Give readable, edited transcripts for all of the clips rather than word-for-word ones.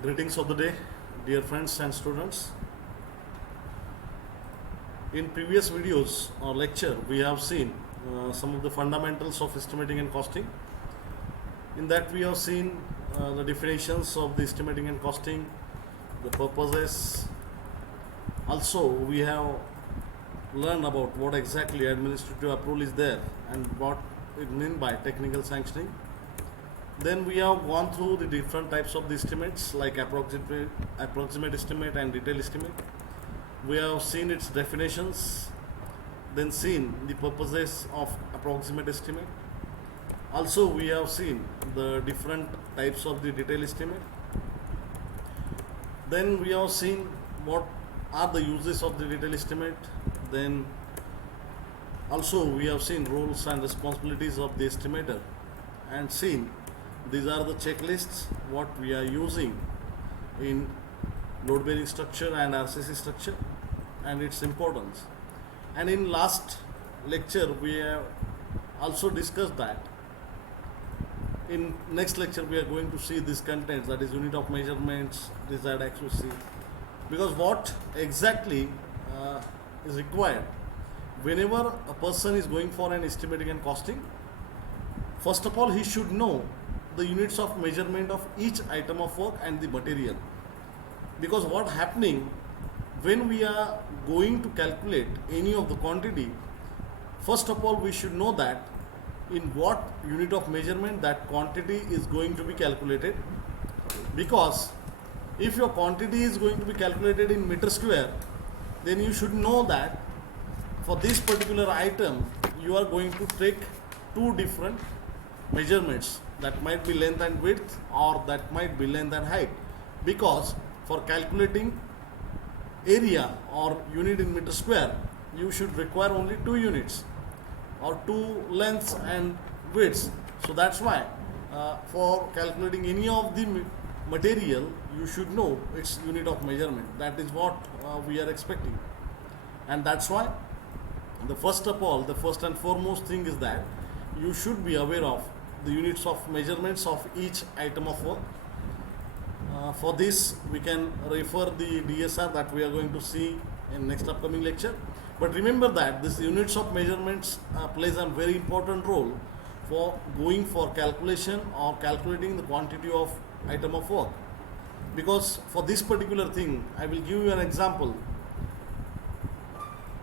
Greetings of the day, dear friends and students. In previous videos or lecture, we have seen some of the fundamentals of estimating and costing. In that, we have seen the definitions of the estimating and costing, the purposes. Also, we have learned about what exactly administrative approval is there and what it means by technical sanctioning. Then we have gone through the different types of the estimates like approximate estimate and detailed estimate. We have seen its definitions, then seen the purposes of approximate estimate. Also, we have seen the different types of the detailed estimate. Then we have seen what are the uses of the detailed estimate. Then also we have seen roles and responsibilities of the estimator and seen these are the checklists what we are using in load bearing structure and RCC structure and its importance. And in last lecture we have also discussed that. In next lecture we are going to see these contents, that is unit of measurements, desired accuracy, because what exactly is required whenever a person is going for an estimating and costing. First of all, he should know the units of measurement of each item of work and the material, because what happening when we are going to calculate any of the quantity, first of all we should know that in what unit of measurement that quantity is going to be calculated, because if your quantity is going to be calculated in meter square, then you should know that for this particular item you are going to take two different measurements, that might be length and width or that might be length and height, because for calculating area or unit in meter square you should require only two units or two lengths and widths. So that's why for calculating any of the material you should know its unit of measurement. That is what we are expecting, and that's why the first and foremost thing is that you should be aware of the units of measurements of each item of work. For this we can refer the DSR that we are going to see in next upcoming lecture. But remember that this units of measurements plays a very important role for going for calculation or calculating the quantity of item of work, because for this particular thing I will give you an example.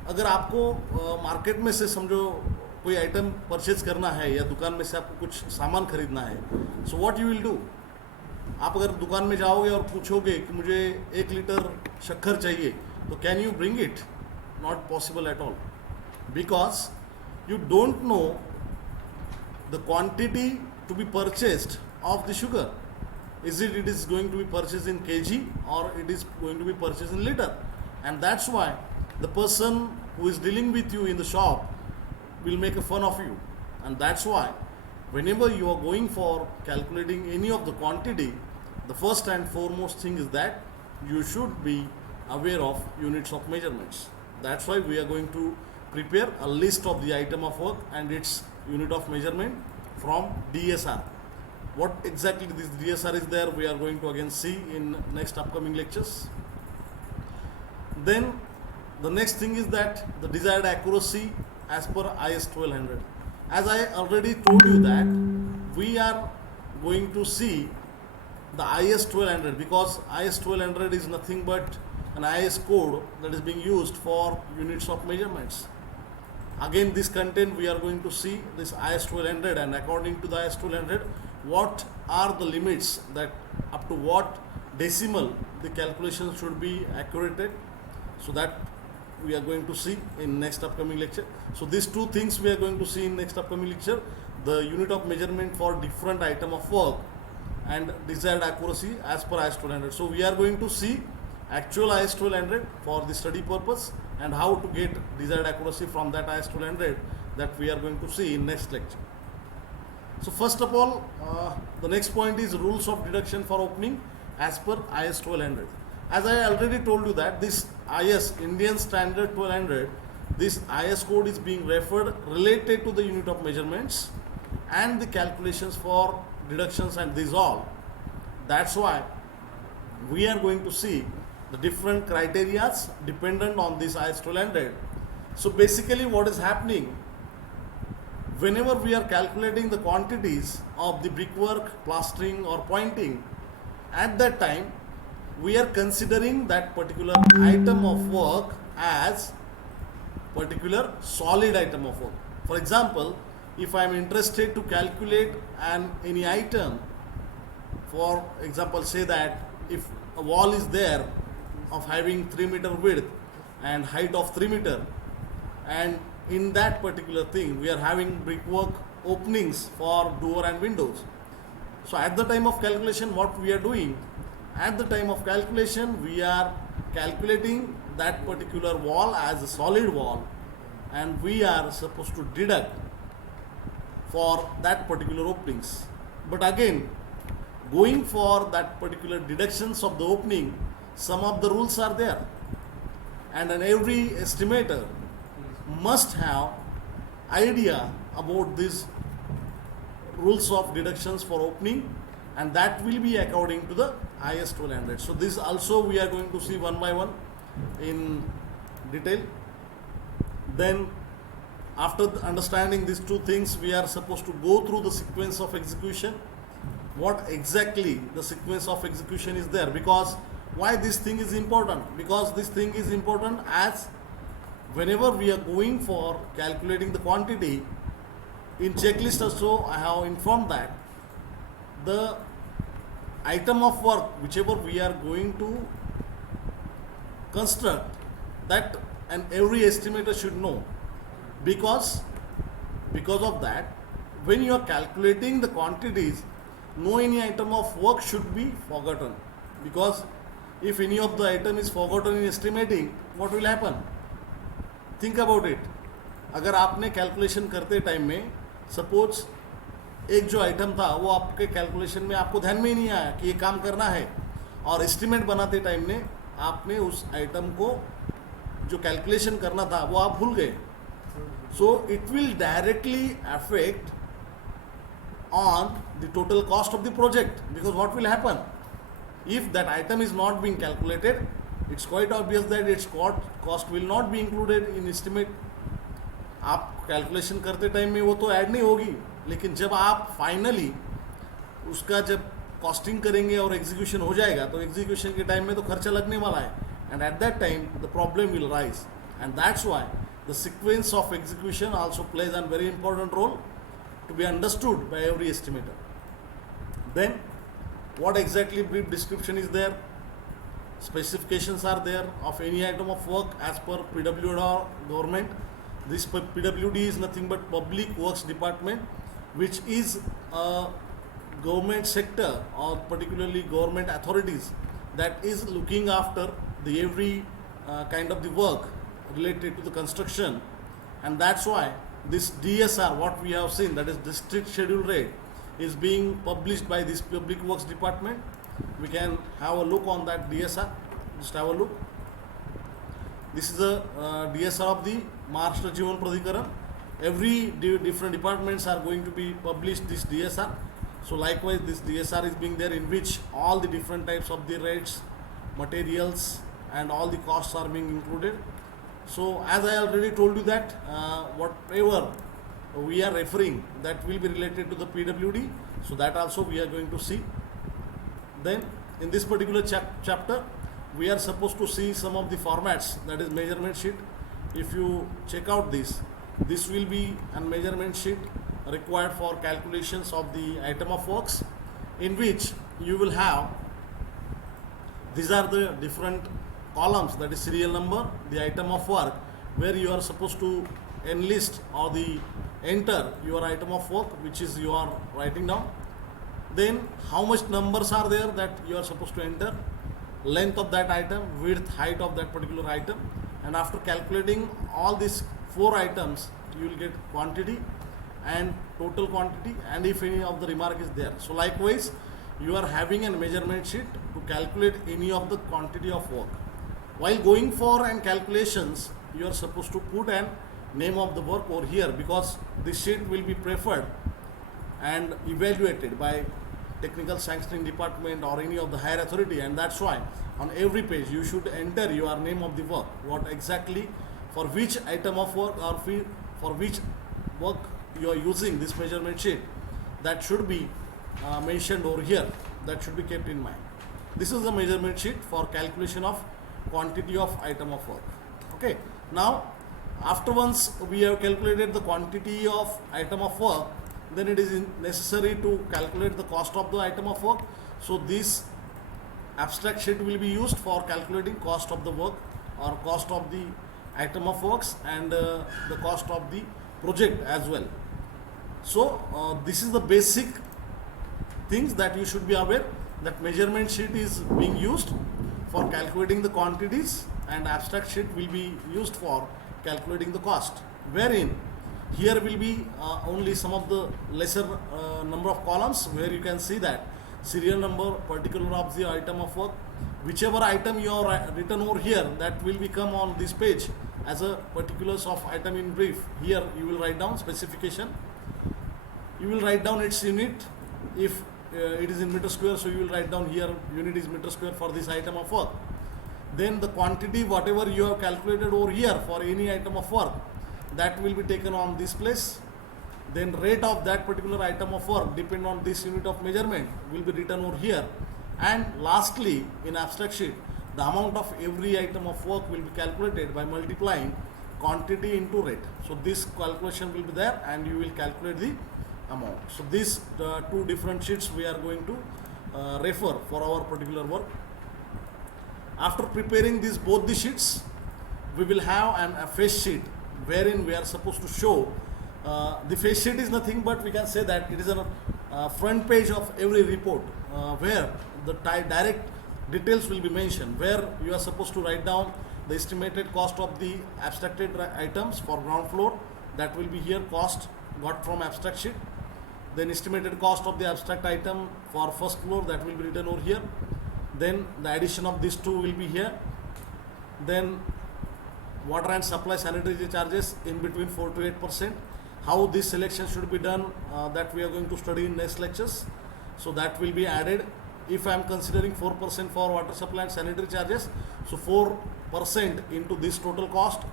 अगर आपको market में से समझो कोई item purchase करना है या दुकान में से आपको कुछ सामान खरीदना है, so what you will do, आप अगर दुकान में जाओगे और पूछोगे कि मुझे 1 लीटर शक्कर चाहिए, तो can you bring it? Not possible at all, because you don't know the quantity to be purchased of the sugar. It is going to be purchased in kg or it is going to be purchased in liter, and that's why the person who is dealing with you in the shop will make a fun of you. And that's why whenever you are going for calculating any of the quantity, the first and foremost thing is that you should be aware of units of measurements. That's why we are going to prepare a list of the item of work and its unit of measurement from DSR. What exactly this DSR is there, we are going to again see in next upcoming lectures. Then the next thing is that the desired accuracy as per IS 1200. As I already told you that we are going to see the IS 1200, because IS 1200 is nothing but an IS code that is being used for units of measurements. Again, this content we are going to see this IS 1200, and according to the IS 1200 what are the limits, that up to what decimal the calculation should be accurate. So that we are going to see in next upcoming lecture. So these two things we are going to see in next upcoming lecture: the unit of measurement for different item of work and desired accuracy as per IS 1200. So we are going to see actual IS 1200 for the study purpose, and how to get desired accuracy from that IS 1200, that we are going to see in next lecture. So first of all, the next point is rules of deduction for opening as per IS 1200. As I already told you that this IS, Indian Standard 1200, this IS code is being referred related to the unit of measurements and the calculations for deductions and these all. That's why we are going to see the different criterias dependent on this IS 1200. So basically what is happening, whenever we are calculating the quantities of the brickwork, plastering or pointing, at that time we are considering that particular item of work as particular solid item of work. For example, if I am interested to calculate any item, for example, say that if a wall is there of having 3 meter width and height of 3 meter, and in that particular thing we are having brickwork openings for door and windows. So at the time of calculation, what we are doing, at the time of calculation we are calculating that particular wall as a solid wall, and we are supposed to deduct for that particular openings. But again, going for that particular deductions of the opening, some of the rules are there, and every estimator must have idea about these rules of deductions for opening, and that will be according to the IS 1200. So this also we are going to see one by one in detail. Then after understanding these two things, we are supposed to go through the sequence of execution. What exactly the sequence of execution is there, because why this thing is important? Because this thing is important as whenever we are going for calculating the quantity, in checklist also I have informed that the item of work whichever we are going to construct, that and every estimator should know, because of that when you are calculating the quantities, no any item of work should be forgotten, because if any of the item is forgotten in estimating, what will happen? Think about it. अगर आपने calculation करते time में suppose एक जो item था वो आपके calculation में आपको ध्यान में ही नहीं आया कि ये काम करना है, और एस्टिमेट बनाते टाइम में आपने उस आइटम को जो कैलकुलेशन करना था वो आप भूल गए, so it will directly affect on the total cost of the project, because what will happen if that item is not being calculated, it's quite obvious that its cost will not be included in estimate. आप calculation करते time में वो तो add नहीं होगी, लेकिन जब आप फाइनली उसका जब कॉस्टिंग करेंगे और एग्जीक्यूशन हो जाएगा तो एग्जीक्यूशन के टाइम में तो खर्चा लगने वाला है, and at that time the problem will rise, and that's why the sequence of execution also plays an very important role to be understood by every estimator. Then what exactly brief description is there, specifications are there of any item of work as per PWD or government. This PWD is nothing but Public Works Department, which is a government sector or particularly government authorities that is looking after the every kind of the work related to the construction, and that's why this DSR, what we have seen, that is district schedule rate, is being published by this Public Works Department. We can have a look on that DSR. Just have a look. This is the DSR of the Maharashtra Jeevan Pradhikaran. Every different departments are going to be published this DSR. So likewise, this DSR is being there, in which all the different types of the rates, materials, and all the costs are being included. So as I already told you that whatever we are referring, that will be related to the PWD, so that also we are going to see. Then in this particular chapter we are supposed to see some of the formats, that is measurement sheet. If you check out this will be a measurement sheet required for calculations of the item of works, in which you will have, these are the different columns, that is serial number, the item of work, where you are supposed to enlist or the enter your item of work, which is you are writing down. Then how much numbers are there that you are supposed to enter, length of that item, width, height of that particular item, and after calculating all these 4 items you will get quantity and total quantity, and if any of the remark is there. So likewise you are having a measurement sheet to calculate any of the quantity of work. While going for and calculations, you are supposed to put an name of the work over here, because this sheet will be preferred and evaluated by technical sanctioning department or any of the higher authority, and that's why on every page you should enter your name of the work, what exactly, for which item of work or for which work you are using this measurement sheet. That should be mentioned over here, that should be kept in mind. This is the measurement sheet for calculation of quantity of item of work. Okay, now after once we have calculated the quantity of item of work, then it is necessary to calculate the cost of the item of work. So this abstract sheet will be used for calculating cost of the work or cost of the item of works and the cost of the project as well. So this is the basic things that you should be aware, that measurement sheet is being used for calculating the quantities and abstract sheet will be used for calculating the cost, wherein here will be only some of the lesser number of columns where you can see that serial number, particular of the item of work, whichever item you are written over here, that will become on this page as a particulars of item in brief. Here you will write down specification, you will write down its unit. If it is in meter square, so you will write down here unit is meter square for this item of work. Then the quantity whatever you have calculated over here for any item of work, that will be taken on this place. Then rate of that particular item of work depend on this unit of measurement will be written over here. And lastly, in abstract sheet, the amount of every item of work will be calculated by multiplying quantity into rate. So this calculation will be there and you will calculate the amount. So these two different sheets we are going to refer for our particular work. After preparing these both the sheets, we will have a face sheet wherein we are supposed to show the face sheet is nothing but we can say that it is a front page of every report where the direct details will be mentioned, where you are supposed to write down the estimated cost of the abstracted items for ground floor, that will be here cost got from abstract sheet. Then estimated cost of the abstract item for first floor, that will be written over here. Then the addition of these two will be here. Then water and supply sanitary charges in between 4 to 8%. How this selection should be done, that we are going to study in next lectures. So that will be added. If I am considering 4% for water supply and sanitary charges, so 4% into this total cost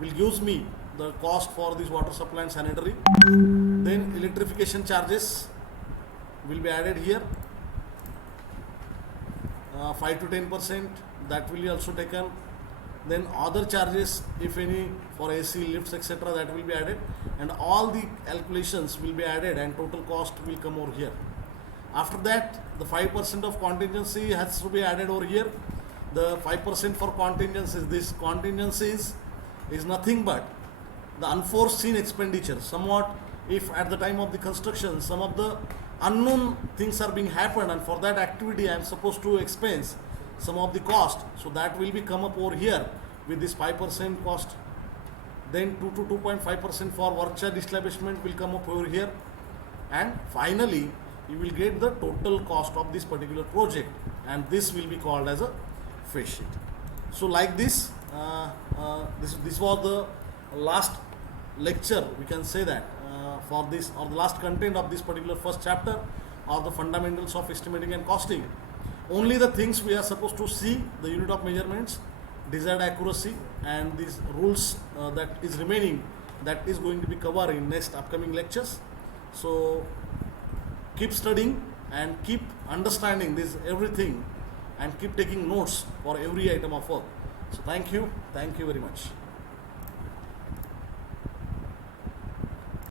will gives me the cost for this water supply and sanitary. Then electrification charges will be added here, 5 to 10%, that will be also taken. Then other charges, if any, for AC, lifts, etc., that will be added, and all the calculations will be added and total cost will come over here. After that, the 5% of contingency has to be added over here. The 5% for contingencies, this contingencies is nothing but the unforeseen expenditure. Somewhat, if at the time of the construction some of the unknown things are being happened, and for that activity I am supposed to expense some of the cost, so that will be come up over here with this 5% cost. Then 2 to 2.5% for work charge establishment will come up over here, and finally you will get the total cost of this particular project, and this will be called as a face sheet. So like this, this was the last lecture, we can say that, for this, or the last content of this particular first chapter of the fundamentals of estimating and costing. Only the things we are supposed to see, the unit of measurements, desired accuracy, and these rules that is remaining, that is going to be covered in next upcoming lectures. So keep studying and keep understanding this everything, and keep taking notes for every item of work. So thank you very much.